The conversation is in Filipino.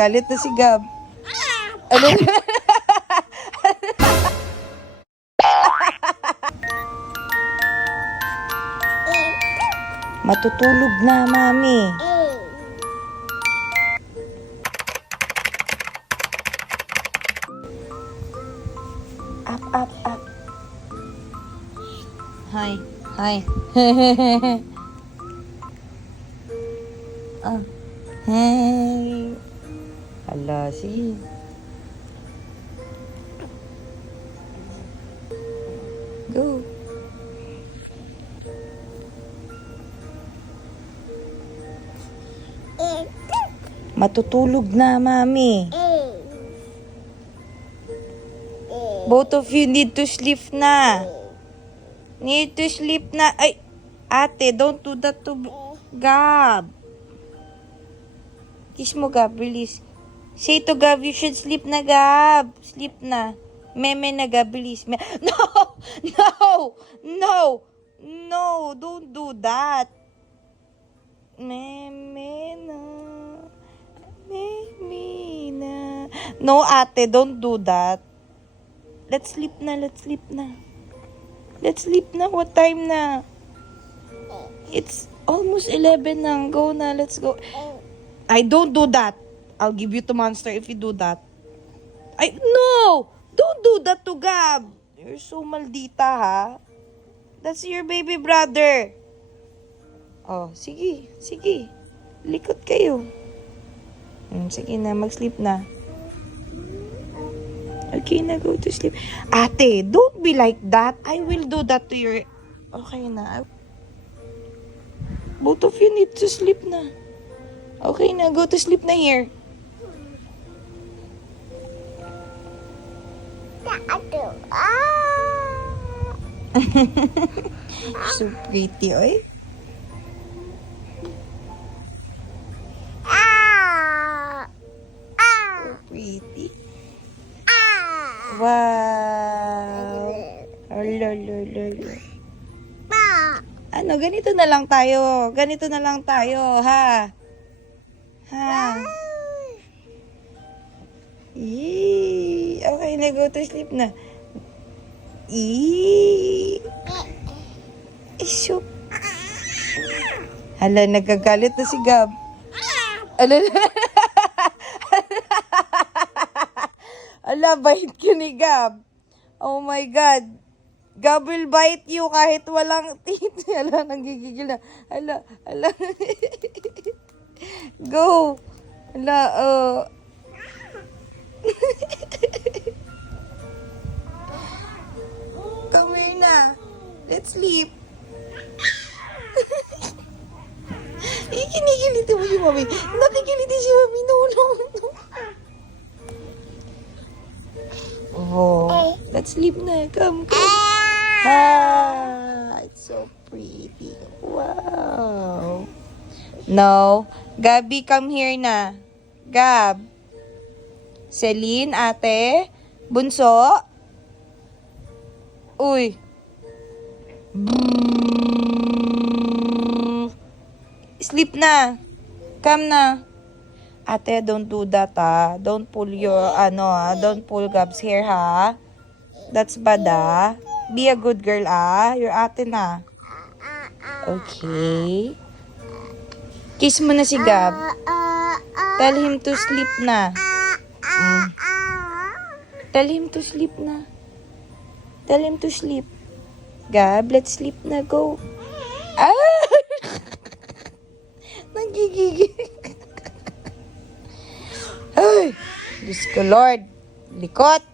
Galit na si Gab. Ano? Matutulog na, Mami. Up, up, up. Hi, hi. Hey. Hala, sige. Go. Matutulog na, Mami. Both of you need to sleep na. Need to sleep na. Ay, ate, don't do that to Gab. Kiss mo, Gab. Release. Say to Gab, you should sleep na, Gab. Sleep na. Meme na, Gab. Release. No! No! No! No! Don't do that. Meme na. Meme na. No, ate. Don't do that. Let's sleep na. Let's sleep na. Let's sleep na. What time na? It's almost 11 na. Go na. Let's go. I don't do that. I'll give you to Monster if you do that. No! Don't do that to Gab. You're so maldita, ha? That's your baby brother. Oh, sige. Sige. Likot kayo. Sige na. Mag-sleep na. Okay na, go to sleep. Ate, don't be like that. I will do that to your... Okay na. Both of you need to sleep na. Okay na, go to sleep na here. So pretty, oy. So pretty. Wow. Ano, ganito na lang tayo. Ganito na lang tayo, ha? Ha? Eee. Okay na, go to sleep na. Eee. Isyo. Hala, nagkagalit na si Gab. Hala, hala, bait ka ni Gab. Oh my God. Gab will bite you kahit walang teeth. Hala, nanggigigil na. Hala, hala. Go. Hala, Come here na. Let's sleep. Ikinigilitin mo si Mami. Nakikilitin si Mami. No, no, no. Oh, let's sleep na. Come, come. Ah, it's so pretty. Wow. No. Gabi, come here na. Gab. Celine, ate. Bunso. Uy. Sleep na. Come na. Ate, don't do that, ha. Don't pull your, don't pull Gab's hair, ha. That's bad, ha. Be a good girl, ah. Your ate na. Okay. Kiss mo na si Gab. Tell him to sleep na. Tell him to sleep na. Tell him to sleep. Gab, let's sleep na. Go. Ah! Nagigigil. Ay, Diyos ko, Lord. Likot.